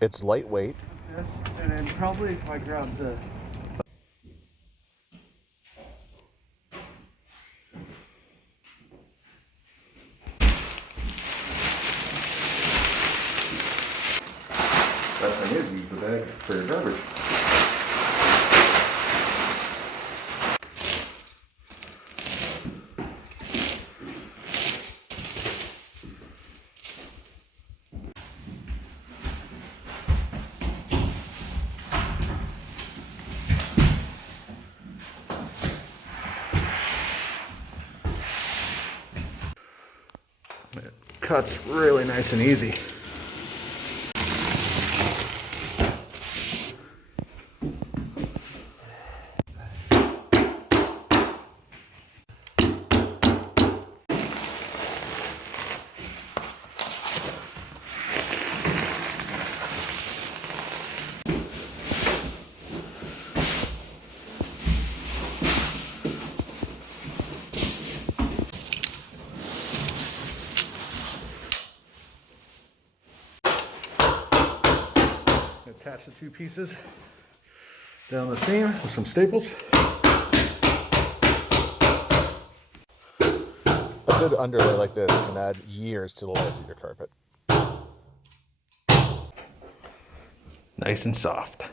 It's lightweight. This, and then probably if I grab the... Best thing is use the bag for your garbage. It cuts really nice and easy. Attach the two pieces down the seam with some staples. A good underlay like this can add years to the life of your carpet. Nice and soft.